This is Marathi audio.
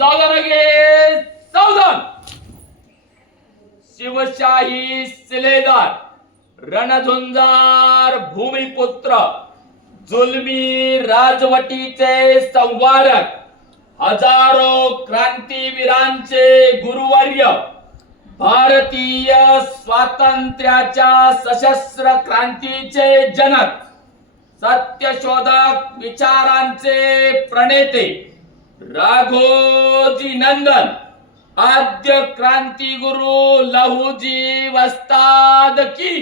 सावधान घे सावधान शिवशाही सिलेदार रणझुंजार भूमिपुत्र जुलमी राजवटीचे संवारक हजारो क्रांतीवीरांचे गुरुवर्य भारतीय स्वातंत्र्याच्या सशस्त्र क्रांतीचे जनक सत्यशोधक विचारांचे प्रणेते राघोजी नंदन आद्य क्रांती गुरु लहुजी वस्ताद की।